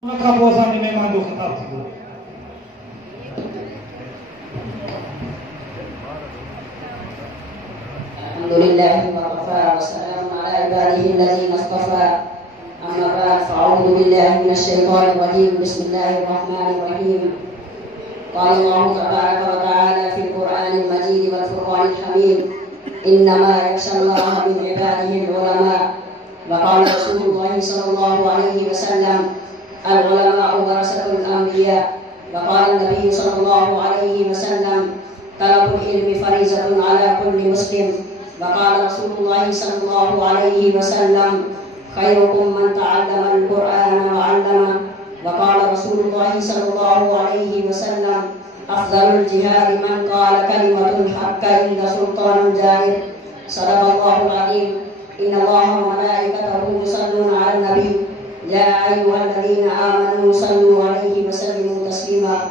Maka puasa ini memang tetap. Alhamdulillah wa kafa wa salamun ala ibadihi allazina istafa. Amma ba'd, fa'udhu billahi minasy syaithanir rajim. Bismillahirrahmanirrahim. Qala Allahu tabaraka wa ta'ala fil Qur'anil Majid wal Furqanil Hamid. Innama yakhshallaha min ibadihi al-ulama. Wa qala Rasulullah sallallahu alaihi wasallam al-ulama warasatul anbiya. Wa qala Nabi sallallahu alaihi wasallam talabul ilmi farizatun ala kulli muslim. Wa qala Rasulullah sallallahu alaihi wasallam khairukum man ta'allama al-Qur'ana wa 'allama. Wa qala Rasulullah sallallahu alaihi wasallam afdalul jihad man qala kalimatul haqqa inda sultanun jahir. Sadaqallahul azim. Inna Allaha wa malaikatahu yusalluna 'alan nabi. Ya ayyuhalladzina amanu sallu 'alaihi wa sallimu taslima.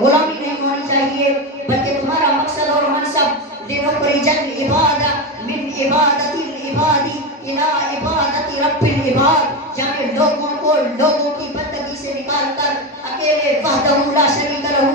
غلامی نہیں ہونی چاہیے، بلکہ تمہارا مقصد اور منصب لنخرج العباد من عبادت العباد الى عبادت رب العباد، یعنی لوگوں کو لوگوں کی بندگی سے نکال کر اکیلے وحدہ لا شریک لہ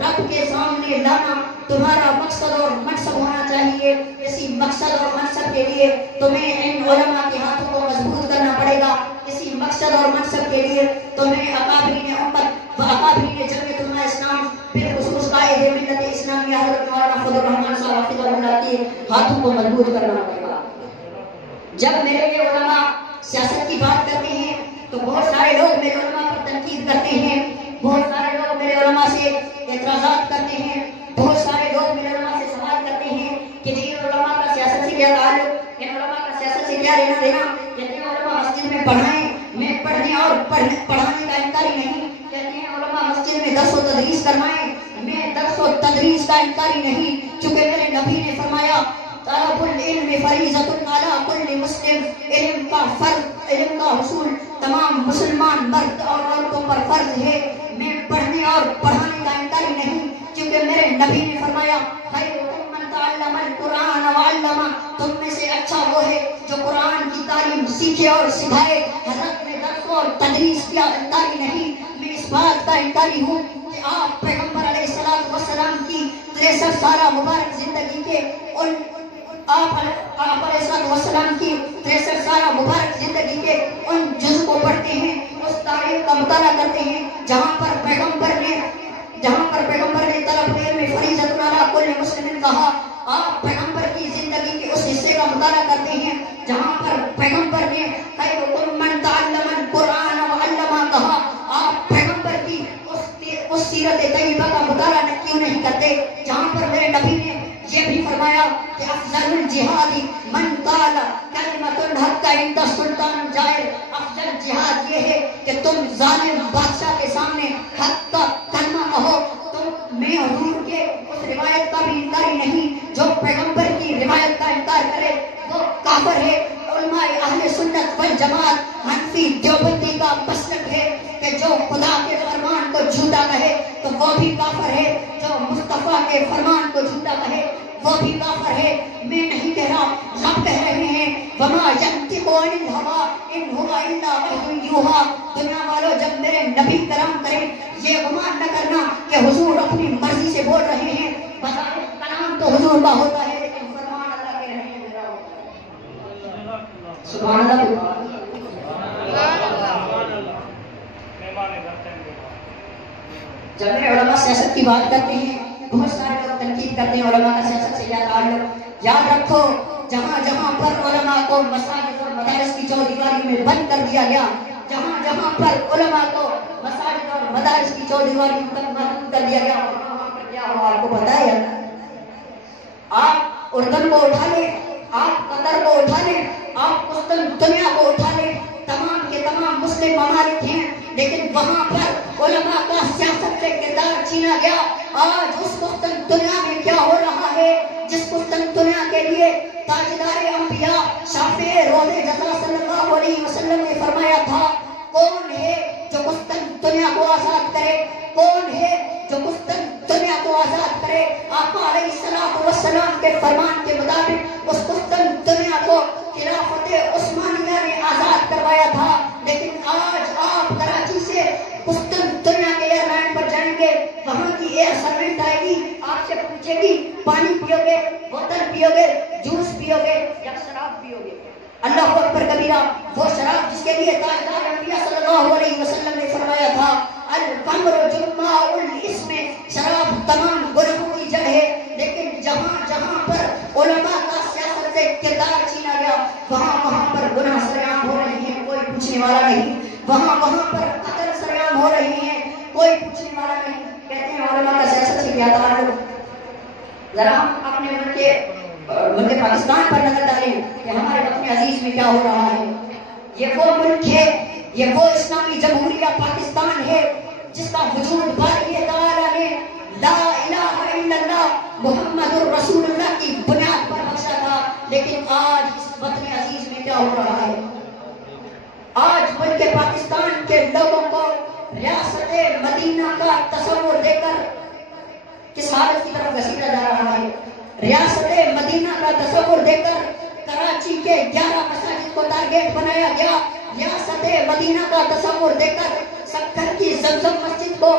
رب کے سامنے لانا تمہارا مقصد اور منصب ہونا چاہیے۔ اسی مقصد اور منصب کے لیے تمہیں ان علماء کے ہاتھوں کو مضبوط کرنا پڑے گا۔ اسی مقصد اور منصب کے لیے تمہیں اکابرین امت و اکابرین جمعیت علماء اسلام بالخصوص قائد ملت اسلامیہ حضرت مولانا فضل الرحمان صاحب حفظہ اللہ کے ہاتھوں کو مضبوط کرنا پڑے گا۔ جب میرے یہ علماء سیاست کی بات کرتے ہیں تو بہت سارے لوگ میرے علماء پر تنقید کرتے ہیں، بہت سارے لوگ میرے علماء سے اعتراضات کرتے ہیں، بہت سارے لوگ میرے علماء سے سوال کرتے ہیں کہ ان علماء کا سیاست سے کیا تعلق، ان علماء کا سیاست سے کیا لینا دینا، کہتے ہیں علماء مسجد میں پڑھائیں، میں پڑھنے اور پڑھانے کا انکاری نہیں، کہتے ہیں علماء مسجد میں درس و تدریس کروائیں، میں درس و تدریس کا انکاری نہیں، چونکہ میرے نبی نے فرمایا طلب العلم فریضۃ علی کل مسلم، علم کا فرض، علم کا حصول تمام مسلمان مرد اور عورتوں پر فرض ہے۔ میں پڑھنے اور پڑھانے کا انکاری نہیں، کیونکہ میرے نبی نے فرمایا خیرکم من تعلم القرآن وعلمہ، تم میں سے اچھا وہ ہے جو قرآن کی تعلیم سیکھے اور سکھائے۔ حضرت میں درس اور تدریس کا انکاری نہیں، میں اس بات کا انکاری ہوں کہ آپ پیغمبر علیہ السلام کی 63 سالہ مبارک زندگی کے ان آپ علیہ السلام کی 63 سالہ مبارک زندگی کے ان جز کو پڑھتے ہیں، اس تاریخ کا مطالعہ کرتے ہیں جہاں پر پیغمبر نے طلب علم فریضۃ علی کل مسلم کہا۔ آپ پیغمبر کی زندگی کے اس حصے کا مطالعہ کرتے ہیں جہاں پر پیغمبر نے خیرکم من تعلم القرآن وعلمہ کہا۔ آپ پیغمبر کی اس سیرت طیبہ کا مطالعہ کیوں نہیں کرتے جہاں پر میرے نبی نے یہ بھی فرمایا کہ افضل الجہاد من قال کلمۃ الحق عند سلطان جائر، افضل جہاد یہ ہے کہ تم ظالم بادشاہ کے سامنے حق کا کلمہ کہو۔ تم میں حضور کے اس روایت کا بھی انکاری نہیں، جو پیغمبر کی روایت کا انکار کرے وہ کافر ہے۔ علماء اہل سنت والجماعت حنفی دیوبندی کا مسلک ہے کہ جو خدا کے فرمان کو جھوٹا کہے تو وہ بھی کافر ہے، جو مصطفیٰ کے فرمان کو جھوٹا کہے وہ بھی کافر ہے۔ میں نہیں کہہ رہا، رب کہہ رہے ہیں وما ينطق عن الهوى ان هو الا وحی یوحی۔ دنیا والوں جب میرے نبی کرام کریں یہ گمان نہ کرنا کہ حضور اپنی مرضی سے بول رہے ہیں، بظاہر کلام تو حضور کا ہوتا ہے لیکن فرمان اللہ کے نہیں ہے، میرا ہوتا ہے۔ سبحان اللہ۔ جب میرے علماء سیاست کی بات کرتے ہیں بہت سارے لوگ تنقید کرتے ہیں علماء کا سیاست سے کیا تعلق۔ یاد رکھو جہاں جہاں پر علماء کو مساجد اور مدارس کی چودیواری میں بند کر دیا گیا، جہاں جہاں پر علماء کو مساجد اور مدارس کی چودیواری میں بند کر دیا گیا، وہاں پر کیا ہوا آپ کو پتہ ہے؟ آپ اردن کو اٹھا لیں، آپ قطر کو اٹھا لیں، آپ قسطنطنیہ کو اٹھا لیں، تمام کے تمام مسلم ممالک ہیں لیکن وہاں پر علماء کا سیاست سے کردار چھینا گیا۔ آج اس قسطنطنیہ میں کیا ہو رہا ہے جس قسطنطنیہ کے لیے تاجدار انبیاء شافع روض جزا صلی اللہ علیہ وسلم نے فرمایا تھا کون ہے جو قسطنطنیہ کو آزاد کرے، کون ہے جو قسطنطنیہ کو آزاد کرے؟ آقا علیہ السلام کے فرمان کے مطابق اس قسطنطنیہ کو خلافت عثمانیہ نے آزاد کروایا تھا، لیکن آج آپ کراچی سے قسطنطنیہ کے ایئر لائن پر جائیں گے، وہاں کی ایئر سرونٹ آئے گی، آپ سے پوچھے گی پانی پیو گے، بوتل پیو گے، جوس پیو گے یا شراب پیو گے؟ اللہ اکبر کبیرہ، وہ شراب جس کے لیے تاجدار انبیاء صلی اللہ علیہ وسلم نے فرمایا تھا الخمر جماع الاسم، شراب تمام گناہوں کی جڑ ہے، لیکن جہاں جہاں پر علماء کا سیاست سے کردار چھینا گیا وہاں وہاں پر گناہ سرعام ہو رہے ہیں، کوئی پوچھنے والا نہیں، وہاں وہاں پر قتل سرعام ہو رہی ہیں، کوئی پوچھنے والا نہیں۔ کہتے ہیں علماء کا سیاست سے کیا تعلق؟ ذرا ہم اپنے ملک پاکستان پر نظر ڈالیں کہ ہمارے وطن عزیز میں کیا ہو رہا ہے۔ یہ وہ ملک ہے، یہ وہ اسلامی جمہوریہ پاکستان ہے جس کا وجود باری تعالیٰ نے لا الہ الا اللہ محمد الرسول اللہ کی بنیاد پر بخشا تھا، لیکن آج اس وطن عزیز میں کیا ہو رہا ہے؟ آج ملک پاکستان کے لوگوں کو ریاست مدینہ کا تصور دے کر کس حالت کی طرف گھسیٹا جا رہا ہے. ریاست مدینہ کا تصور دے کر کراچی کے 11 مساجد کو ٹارگیٹ بنایا گیا. ریاست مدینہ کا تصور دے کر سکر کی زمزم مسجد کو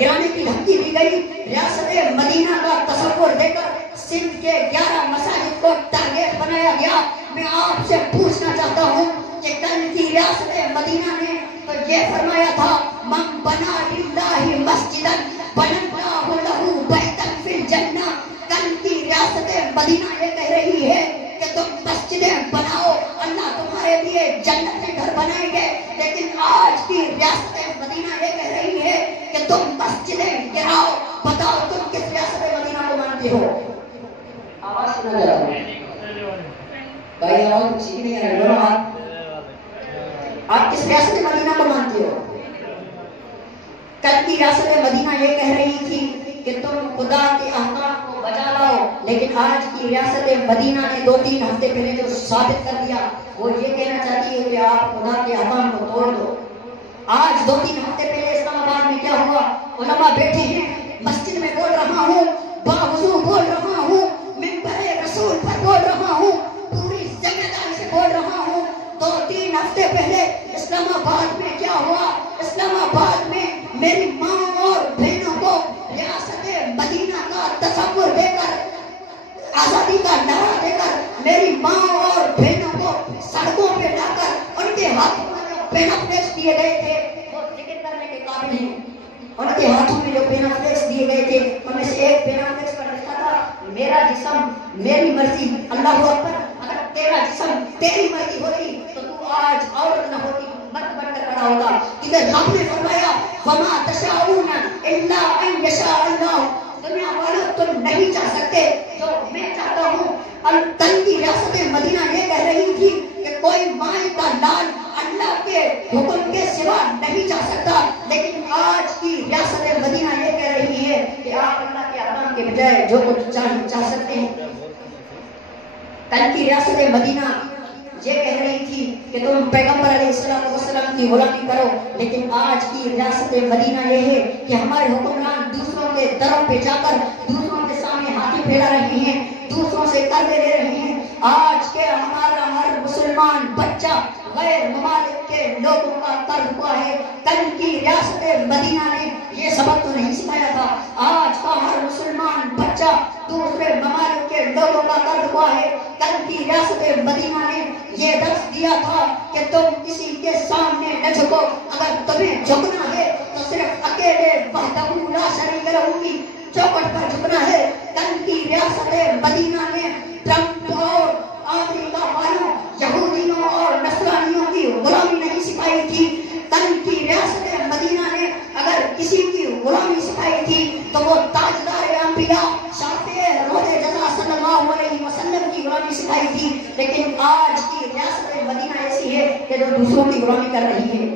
گرانے کی دھمکی دی گئی. ریاست مدینہ کا تصور دے کر سندھ کے 11 مساجد کو ٹارگیٹ بنایا گیا. میں آپ سے پوچھنا چاہتا ہوں کہ کل کی ریاست مدینہ نے تو یہ فرمایا تھا من بنا للہ مسجدا بنا اللہ لہ بیتا فی الجنہ. کل کی ریاست مدینہ یہ کہہ رہی ہے کہ تم مسجدیں بناؤ, اللہ تمہارے لیے جنت کے گھر بنائیں گے. لیکن آج کی ریاست مدینہ یہ کہہ رہی ہے کہ تم مسجدیں گراؤ. بتاؤ تم کس ریاست مدینہ کو مانتے ہو؟ آواز سنا جا رہا ہے بھائی, آواز کسی نہیں ہے. بولو آپ کس ریاست مدینہ کو مانتے ہو؟ کل کی ریاست مدینہ یہ کہہ رہی تھی کہ تم خدا کے احکام کو بجا لاؤ, لیکن آج کی ریاست مدینہ نے 2-3 ہفتے پہلے جو ثابت کر دیا وہ یہ کہنا چاہتی ہے کہ آپ خدا کے احکام کو توڑ دو. آج 2-3 ہفتے پہلے اسلام آباد میں کیا ہوا؟ علماء بیٹھے ہیں, مسجد میں بول رہا ہوں, باوضو بول رہا ہوں, منبر رسول پر بول رہا ہوں, پوری ذمہ داری سے بول رہا ہوں. 2-3 ہفتے پہلے اسلام آباد میں کیا ہوا؟ اسلام آباد میں میری ماں اور بہنوں کو ریاست مدینہ کا تصور دے کر, آزادی کا نعرہ دے کر میری ماں اور بہنوں کو سڑکوں پہ لا کر ان کے ہاتھوں میں جو پینا فلیکس دیے گئے تھے وہ ذکر کرنے کے قابل ہیں. ان کے ہاتھوں میں جو پینا فلیکس دیے گئے تھے ان میں سے ایک پینا فلیکس پر لکھا تھا میرا جسم میری مرضی. اللہ اکبر, اگر تیرا جسم تیری مرضی ہوتی تو تو آج عورت نہ ہوتی, مرد بن کر کھڑا ہوتا. ادھر رب نے فرمایا وما تشاءون الا ان یشاء اللہ. دنیا والوں تم نہیں چاہ سکتے جو میں چاہتا ہوں. کل کی ریاست مدینہ یہ کہہ رہی تھی کہ کوئی مائی کا لال اللہ کے حکم کے سوا نہیں چاہ سکتا, لیکن آج کی ریاست مدینہ یہ کہہ رہی ہے کہ آپ اللہ کے احکام کے بجائے جو کچھ چاہ سکتے ہیں. کل کی ریاست مدینہ یہ کہہ رہی تھی کہ تم پیغمبر علیہ السلام کی غلامی کرو, لیکن آج کی ریاست مدینہ یہ ہے کہ ہمارے حکمران دوسروں کے دروں پہ جا کر دوسروں کے سامنے ہاتھی پھیلا رہے ہیں, دوسروں سے قرضے لے رہے ہیں. آج کے ہمارا ہر مسلمان بچہ غیر ممالک کے لوگوں کا قرض ہوا ہے. کل کی ریاست مدینہ نے یہ سبق تو نہیں سکھایا تھا. آج کا ہر مسلمان بچہ دوسرے ممالک کے لوگوں کا قرض ہوا ہے. کل کی ریاست مدینہ نے یہ درس دیا تھا کہ تم کسی کے سامنے نہ جھکو, اگر تمہیں جھکنا ہے تو صرف اکیلے وحدہ لا شریک لہ کی چوکٹ پر جھکنا ہے. کل کی ریاست مدینہ نے ٹرمپ اور امریکہ والوں, یہودیوں اور نصرانیوں کی غلامی نہیں سکھائی تھی. کل کی ریاست مدینہ نے اگر کسی کی غلامی سکھائی تھی تو وہ تاجدار انبیاء شافع روح جزا صلی اللہ علیہ وسلم کی غلامی سکھائی تھی. لیکن آج کی ریاست مدینہ ایسی ہے کہ جو دوسروں کی غلامی کر رہی ہے.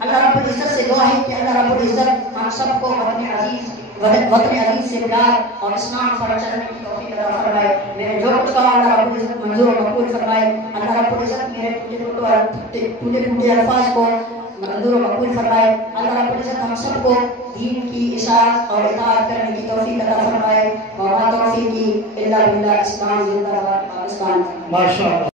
اللہ رب العزت سے دعا ہے کہ اللہ رب العزت ہم سب کو اپنے عزیز وطن عزیز سے پیار اور اسلام پر چلنے کی توفیق عطا فرمائے. میرے جو کچھ کہا اللہ رب العزت منظور و مقبول فرمائے. اللہ رب العزت میرے ٹوٹے الفاظ کو منظور و مقبول فرمائے. اللہ رب العزت ہم سب کو دین کی اشاعت اور اطاعت کرنے کی توفیق عطا فرمائے. وما توفیقی الا باللہ. اسلام زندہ باد. پاکستان. ماشاءاللہ.